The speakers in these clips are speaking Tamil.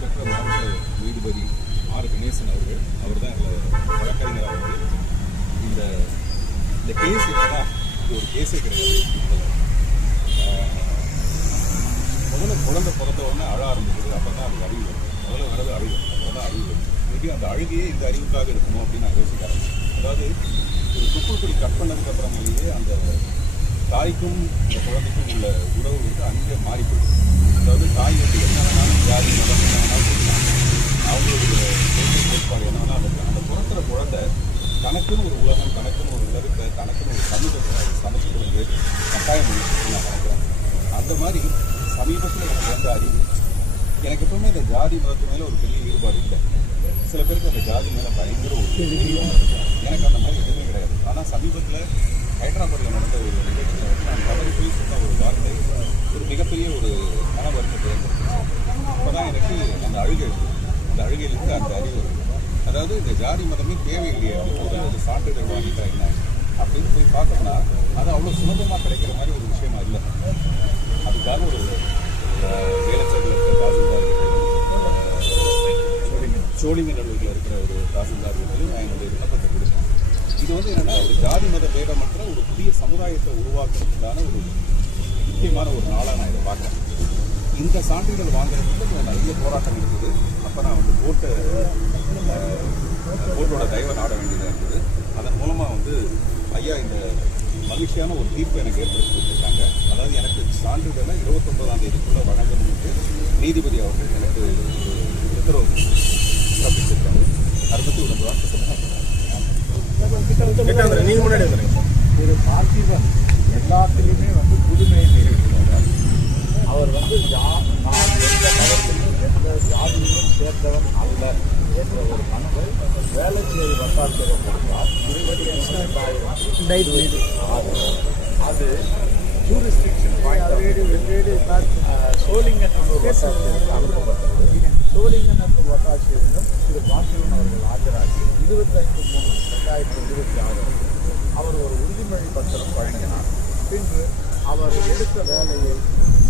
பெற்ற மாவட்ட நீதிபதி ஆர் கணேசன் அவர் தான் வழக்கறிஞர் அவர்கள். இந்த கேஸ் என்னன்னா ஒரு கேஸே கிடையாது. முதல்ல குழந்தை பிறந்த உடனே அழ ஆரம்பிக்குது. அப்போ தான் அதுக்கு அறிவு வரும். முதல்ல வரது அறிவு, அப்போ தான் அறிவு வரும். மேபி அந்த அழுகையே இந்த அறிவுக்காக இருக்குமோ அப்படின்னு நான் யோசிக்க ஆரம்பிச்சேன். அதாவது ஒரு துப்புக்குடி கட் பண்ணதுக்கு அப்புறமேலேயே அந்த தாய்க்கும் இந்த குழந்தைக்கும் உள்ள உறவு வந்து அங்கே மாறி போயிடும். அதாவது தாய் வந்து என்ன வேணாலும் ஜாதி மதம் என்ன வேணாலும் சொல்லலாம். அவங்களுடைய கொள்கை கோட்பாடு என்ன வேணாலும் அந்த பிறக்கிற குழந்தை தனக்குன்னு ஒரு உலகம், தனக்குன்னு ஒரு உலகத்தை, தனக்குன்னு ஒரு சமூகத்தை அது சமைச்சு கொடுத்து கட்டாயம் நான் நினைக்கிறேன். அந்த மாதிரி சமீபத்தில் எனக்கு வந்த அறிவு, எனக்கு எப்பவுமே இந்த ஜாதி மதத்து மேலே ஒரு பெரிய ஈடுபாடு இல்லை. சில பேருக்கு அந்த ஜாதி மேலே பயங்கர ஒரு எனக்கு அந்த மாதிரி எதுவுமே கிடையாது. ஆனால் சமீபத்தில் ஹைதராபாத்தில் நடந்த ஒரு நிகழ்ச்சியில் வந்து நான் தவறு போய் சொன்ன ஒரு வார்த்தை ஒரு மிகப்பெரிய ஒரு மன வருத்தத்தை ஏற்படுத்துச்சு. அப்போ தான் எனக்கு அந்த அழுகையிலிருந்து அந்த அறிவு வருது. அதாவது இந்த ஜாதி மதமே தேவையில்லையே அப்படின்னு ஒரு சான்றிதழ் வாங்கிட்டா என்ன அப்படின்னு போய் பார்த்தோம்னா அது அவ்வளோ சுலபமாக கிடைக்கிற மாதிரி ஒரு விஷயமா இல்லை. அதுக்காக ஒரு வேலைச்சேரில் இருக்கிற தாசில்தார்கிட்டையும் சோழிங்கநல்லூரில் இருக்கிற ஒரு தாசில்தார்கிட்டையும் நான் என்னுடைய விண்ணப்பத்தை கொடுத்தேன். இது வந்து என்னென்னா ஒரு ஜாதி மத பேதமற்ற ஒரு புதிய சமுதாயத்தை உருவாக்குறதுக்கான ஒரு முக்கியமான ஒரு நாளாக நான் இதை பார்க்குறேன். இந்த சான்றிதழ் வாங்குறதுக்கு நிறைய போராட்டம் இருக்குது. அப்போ நான் வந்து கோர்ட்டோட தயவை நாட வேண்டியதாக இருந்தது. அதன் மூலமாக வந்து ஐயா இந்த மகிழ்ச்சியான ஒரு தீர்ப்பு எனக்கு ஏற்படுத்தி கொடுத்துருக்காங்க. அதாவது எனக்கு சான்றிதழை 29ஆம் தேதிக்குள்ளே வழங்கணும்னு நீதிபதி அவர்கள் எனக்கு உத்தரவு பிறப்பிச்சிருக்காங்க. அதை பற்றி ஒரு வார்த்தை நீங்கள் முன்னாடி திரு பார்த்திபன் எல்லாத்திலையுமே வந்து புதுமையை நிகழ்த்துவார். அவர் வந்து நான் எந்த மதத்திலும் எந்த ஜாதியிலும் சேர்ந்தவன் அல்ல என்ற ஒரு மனுவை வேலைச்சேரி வட்டாரத்தில் கொடுத்தார். 20,000 அது ஜூரிஸ்டிக்ஷன் சோழிங்கநல்லூர் வட்டாட்சியருக்கு அனுப்பப்பட்டது. சோழிங்கநல்லூர் வட்டாட்சியரிடம் திரு பார்த்திபன் அவர்கள் ஆஜராகி 25/3/2026 அவர் ஒரு உறுதிமொழி பத்திரம் வழங்கினார். பின்பு அவர் எடுத்த வேலையை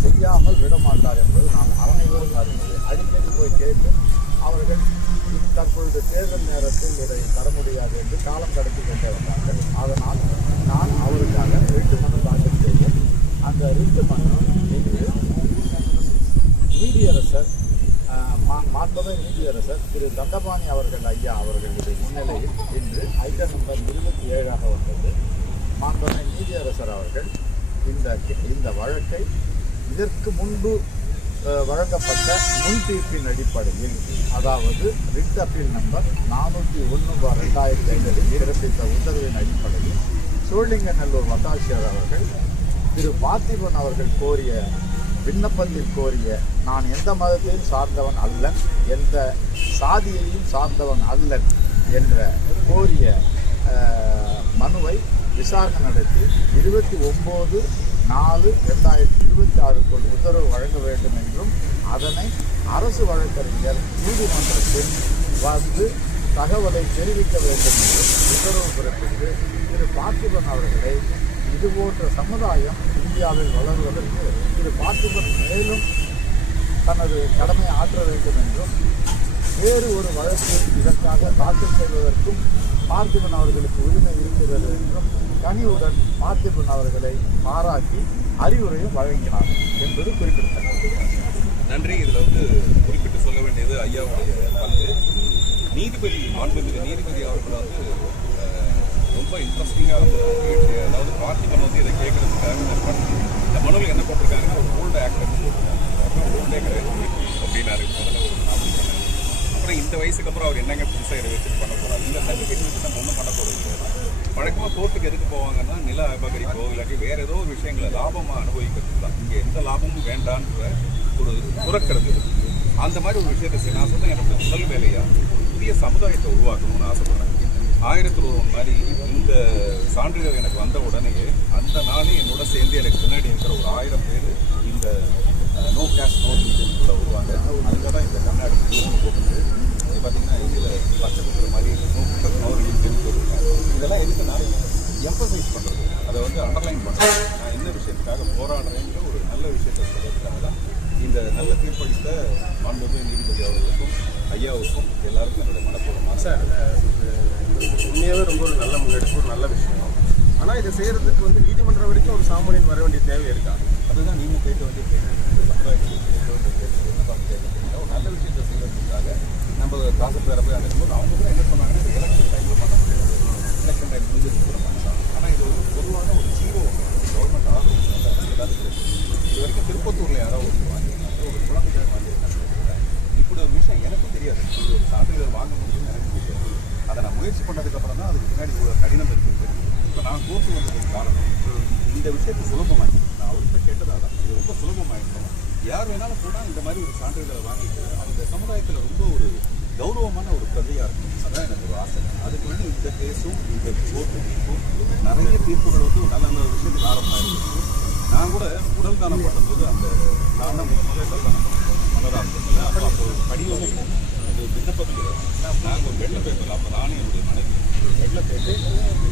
செய்யாமல் விடமாட்டார் என்பது நாம் அனைவரும் அறிந்து அடிக்கடி போய் கேட்டு அவர்கள் தற்பொழுது தேர்தல் நேரத்தில் இதை தர முடியாது என்று காலம் கடத்தி கொண்டே வந்தார்கள். அதனால் நான் அவருக்காக ரிட்டு மனு தாக்கல் செய்தேன். அந்த ரிட்டு மனு இன்று நீதியரசர் மாண்புமிகு நீதியரசர் திரு தண்டபாணி அவர்கள் ஐயா அவர்களுடைய முன்னிலையில் இன்று ஐட்டம் நம்பர் 27ஆக வந்தது. மாண்புமிகு நீதியரசர் அவர்கள் இந்த வழக்கை இதற்கு முன்பு வழங்கப்பட்ட முன் தீர்ப்பின் அடிப்படையில், அதாவது ரிட் அப்பீல் நம்பர் 401/2005 பிறப்பித்த உத்தரவின் அடிப்படையில் சோழிங்கநல்லூர் வட்டாட்சியர் அவர்கள் திரு பார்த்திபன் அவர்கள் கோரிய விண்ணப்பத்தில் கோரிய நான் எந்த மதத்தையும் சார்ந்தவன் அல்லன், எந்த சாதியையும் சார்ந்தவன் அல்லன் என்ற கோரிய மனுவை விசாரணை நடத்தி 29/4/2026 உத்தரவு வழங்க வேண்டும் என்றும் அதனை அரசு வழக்கறிஞர் நீதிமன்றத்தில் வந்து தகவலை தெரிவிக்க வேண்டும் என்றும் உத்தரவு பிறப்பித்து திரு பார்த்திபன் அவர்களை இதுபோன்ற சமுதாயம் இந்தியாவில் வளர்வதற்கு திரு பார்த்திபன் மேலும் தனது கடமை ஆற்ற வேண்டும் என்றும் வேறு ஒரு வழக்கு இதற்காக தாக்கல் செய்வதற்கும் பார்த்திபன் அவர்களுக்கு உரிமை இருக்கிறது என்றும் கனிவுடன் பார்த்திபன் அவர்களை பாராட்டி அறிவுரையும் வழங்கினார் என்பது குறிப்பிடத்தக்கது. நன்றி. இதில் வந்து குறிப்பிட்டு சொல்ல வேண்டியது ஐயாவுடைய பங்கு. நீதிபதி மாண்புமிகு நீதிபதி அவர்கள் வந்து ரொம்ப இன்ட்ரெஸ்டிங்காக வந்து அதாவது பார்த்திபன் வந்து இதை கேட்கறதுக்காக இந்த மனுவில் என்ன போட்டிருக்காங்கன்னா ஒரு ஓல்டு ஆக்டர் ஓல்டே கிடையாது அப்படின்னாரு. அப்புறம் இந்த வயசுக்கு அப்புறம் அவர் என்னங்க புதுசாக இதை வச்சுட்டு பண்ண போகிறார், இல்லை சர்டிஃபிகேட் வச்சு நம்ம ஒன்றும் பண்ண போகிறது. வழக்கமாக கோர்ட்டுக்கு எதுக்கு போவாங்கன்னா நில அபகரிப்போ இல்லாட்டி வேறு ஏதோ ஒரு விஷயங்களை லாபமாக அனுபவிக்கிறதுக்கு தான். இங்கே எந்த லாபமும் வேண்டான்ற ஒரு துறக்கிறது. அந்த மாதிரி ஒரு விஷயத்தை நான் சொன்னேன். என்னோட முதல் வேலையாக புதிய சமுதாயத்தை உருவாக்கணும்னு ஆசைப்படுறேன். 1001 மாதிரி இந்த சான்றிதழ் எனக்கு வந்த உடனே அந்த நாளே என்னோட சேர்ந்து எனக்கு பின்னாடி இருக்கிற ஒரு 1000 பேர் இந்த நோ கேஷ் நோ டீட்டெயில்ஸ்குள்ளே வருவாங்க. அதுக்காக தான் இந்த கண்ணாடி போட்டுட்டு இது பார்த்திங்கன்னா இதில் பச்சை குத்துற மாதிரி நோ டீட்டெயில்ஸ் வருவாங்க. இதெல்லாம் எதுக்குன்னா எம்பசைஸ் பண்ணுறது. அதை வந்து அண்டர்லைன் பண்ணுறேன். நான் என்ன விஷயத்துக்காக போராடுறேங்கிற ஒரு நல்ல விஷயத்தை சொல்றதுக்காக தான் இந்த நல்ல தீர்ப்பளித்த மாண்புமிகு நீதிபதி அவர்களுக்கும் ஐயாவுக்கும் எல்லாருக்கும் என்னுடைய மனப்பூர்வமாக சார் உண்மையாகவே ரொம்ப ஒரு நல்ல முன்னெடுப்பு, ஒரு நல்ல விஷயம். ஆனால் இதை செய்கிறதுக்கு வந்து நீதிமன்றம் வரைக்கும் ஒரு சாமானியன் வர வேண்டிய தேவை இருக்கா? அதுதான் நீங்கள் கேட்க வேண்டிய கேள்வி. சமுதாயத்தில் கேட்க வேண்டிய கேள்வி என்ன பார்த்து கேட்குறீங்க? ஒரு நல்ல விஷயத்தை செய்வதற்காக நம்ம தாசில்தாரை போய் அணுகும்போது அவங்க கூட என்ன சொன்னாங்கன்னா இது எலெக்ஷன் டைமில் பண்ண முடியாது, எலெக்ஷன் டைம் முடிஞ்சதுக்கு கூட பண்ணலாம். ஆனால் இது ஒரு பொதுவான ஒரு ஜீரோ கவர்மெண்ட் ஆர்டர் எல்லாரும் இது வரைக்கும் திருப்பத்தூரில் யாரோ ஒரு வாங்கியிருக்காங்க, ஒரு குழந்தைக்காக வாங்கியிருக்காங்க. இப்படி ஒரு விஷயம் எனக்கு தெரியாது. இது ஒரு சான்றிதழ் வாங்க முடியும்னு எனக்கு தெரியாது. அதை நான் முயற்சி பண்ணதுக்கப்புறம் தான் அதுக்கு பின்னாடி ஒரு கடினம் இருக்குது. இப்போ நான் கோர்ட்டு வந்ததுக்கு காரணம் இந்த விஷயத்தை சுலபமாகி நான் அவர்கிட்ட கேட்டதாக தான் இது ரொம்ப சுலபமாகிட்டோம். யார் வேணாலும் கூட இந்த மாதிரி ஒரு சான்றிதழை வாங்கிட்டு அந்த சமுதாயத்தில் ரொம்ப ஒரு கௌரவமான ஒரு பிரதியாக இருக்கும். அதான் எனக்கு ஒரு ஆசை. அதுக்கு வந்து இந்த கேஸும் இந்த கோர்ட்டு தீர்ப்பும் நிறைய தீர்ப்புகள் வந்து நல்ல நல்ல விஷயத்துக்கு ஆரம்பமாக இருக்குது. நான் கூட உடல் தானம் பண்ணும்போது அந்த நான் தான் முதல் தானம் மலராக அப்போ படிவமே அது விண்ணப்பத்தில் நாங்கள் ஒரு வெள்ளை பேப்பர் அப்போ நானும் என்னுடைய மனைவி வெள்ளை பேப்பர்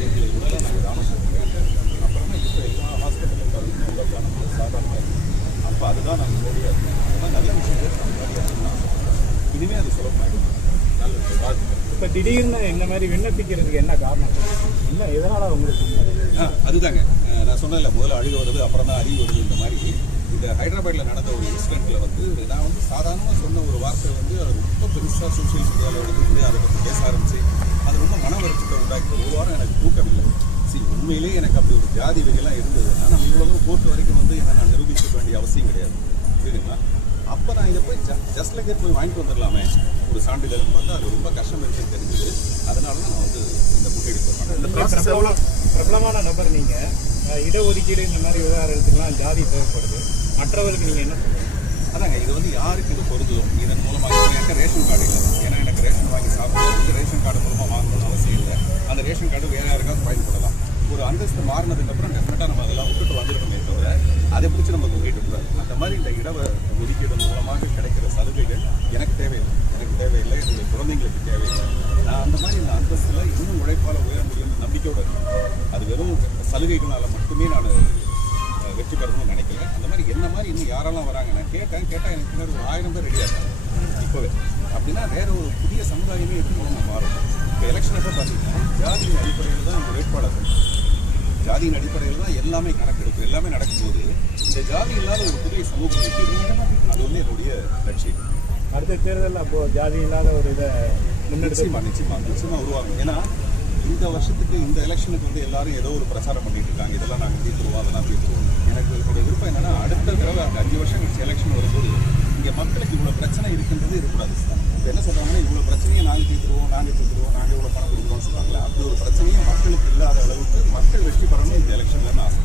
எங்களை உடலை நாங்கள் தானம் பண்ணுறேன். அப்புறமா இப்போ எல்லா ஹாஸ்பிட்டலும் பார்த்தீங்கன்னா உடல் தானம் சாதாரணமாக இருக்குது. அப்போ அதுதான் நாங்கள் ஓடியாக இருக்கோம். அதெல்லாம் நல்ல விஷயம் நம்ம முன்னாடி இனிமேல் அது சுலபமாகிடும். நல்ல விஷயம். இப்போ திடீர்னு இந்த மாதிரி விண்ணப்பிக்கிறதுக்கு என்ன காரணம்? இல்லை எதனால் உங்களுக்கு? அதுதாங்க நான் சொன்னேன்ல, முதல்ல அழுக வருது, அப்புறம் தான் அறிவு வருது. இந்த மாதிரி இந்த ஹைதராபாத்தில் நடந்த ஒரு இன்சிடென்ட்டில் வந்து நான் வந்து சாதாரணமாக சொன்ன ஒரு வார்த்தை வந்து அது ரொம்ப பெருசாக சோஷியல் மீடியாவில் எடுத்துக்கிட்டு அதை பற்றி பேச ஆரம்பிச்சு அது ரொம்ப மன வருத்தத்தை உண்டாக்கி ஒரு வாரம் எனக்கு தூக்கம் இல்லை. உண்மையிலேயே எனக்கு அப்படி ஒரு ஜாதி வகையெல்லாம் இருந்ததுன்னா நம்ம இவ்வளோ கோர்ட் வரைக்கும் வந்து என்னை நான் நிரூபிக்க வேண்டிய அவசியம் கிடையாது, புரியுதுங்களா? அப்போ நான் இதை போய் ஜஸ்ட் லைக் போய் வாங்கிட்டு வந்துடலாமே ஒரு சான்றிதழ்னு பார்த்தா அது ரொம்ப கஷ்டம் இருக்குன்னு தெரிஞ்சுது. அதனால தான் நான் வந்து இந்த முன்னெடுப்பு பண்ணேன். இந்த ப்ராசஸ் எவ்வளோ பிரபலமான நபர் நீங்கள், இடஒதுக்கீடு இந்த மாதிரி விவகாரத்துக்குலாம் ஜாதி தேவைப்படுது, மற்றவர்களுக்கு நீங்கள் என்ன சொல்லுங்கள்? அதாங்க இது வந்து யாருக்கு இது பொருந்தும் இதன் மூலமாக எனக்கு ரேஷன் கார்டு இல்லை. ஏன்னா எனக்கு ரேஷன் வாங்கி சாப்பிட்றது வந்து ரேஷன் கார்டு மூலமாக வாங்கணும்னு அவசியம் இல்லை. அந்த ரேஷன் கார்டு வேறு யாருக்காவது பயன்படலாம். ஒரு அந்தஸ்து மாறினதுக்கப்புறம் டெஃபினட்டாக நம்ம அதெல்லாம் விட்டுட்டு வந்துருக்கோமே தவிர அதை பிடிச்சி நம்ம கொண்டுட்டு கூடாது. அந்த மாதிரி இந்த இட ஒதுக்கீடு மூலமாக கிடைக்கிற சலுகைகள் எனக்கு தேவையில்லை, என்னுடைய குழந்தைங்களுக்கு தேவையில்லை. நான் அந்த மாதிரி இந்த அந்தஸ்தில் இன்னும் உழைப்பால் உயர முடியும்னு நம்பிக்கையோடு இருக்கேன். அது வெறும் சலுகைகளால் மட்டுமே நான் வெற்றி பெறணும்னு நினைக்கல. அந்த மாதிரி என்ன மாதிரி இன்னும் யாரெல்லாம் வராங்க நான் கேட்டால் எனக்கு பின்னாடி ஒரு 1000 பேர் ரெடியாக இருக்காங்க இப்போவே. அப்படின்னா வேற ஒரு புதிய சமுதாயமே எப்படி நம்ம மாறும். இப்போ எலெக்ஷன் எப்போ பார்த்தீங்கன்னா ஜாதியின் அடிப்படையில் தான் இந்த வேட்பாளர்கள், ஜாதியின் அடிப்படையில் தான் எல்லாமே கணக்கெடுப்பு எல்லாமே நடக்கும்போது இந்த ஜாதி இல்லாத ஒரு புதிய சமூகம் எப்படி அது வந்து என்னுடைய லட்சியம். அடுத்த தேர்தலில் அப்போது ஜாதி இல்லாத ஒரு இதை நிச்சயமாக உருவாகும். ஏன்னா இந்த வருஷத்துக்கு இந்த எலெக்ஷனுக்கு வந்து எல்லாரும் ஏதோ ஒரு பிரச்சாரம் பண்ணிட்டு இருக்காங்க, இதெல்லாம் நாங்கள் தீர்த்துருவோம் அதெல்லாம் தீர்த்துருவோம். எனக்கு என்னுடைய விருப்பம் என்னன்னா அடுத்த தடவை அந்த 5 வருஷம் கழிச்சு எலெக்ஷன் வரும்போது இங்கே மக்களுக்கு இவ்வளோ பிரச்சனை இருக்குன்றது இருக்கக்கூடாது. இப்போ என்ன சொல்கிறாங்கன்னா இவ்வளோ பிரச்சனையை நாங்கள் தீர்த்துருவோம் நாங்கள் இவ்வளோ பணம் கொடுக்குறோம்னு சொல்கிறாங்களா, அப்படி ஒரு பிரச்சனையே மக்களுக்கு இல்லாத அளவுக்கு மக்கள் வெற்றி பெறணும் இந்த எலெக்ஷனில் நான் ஆசை.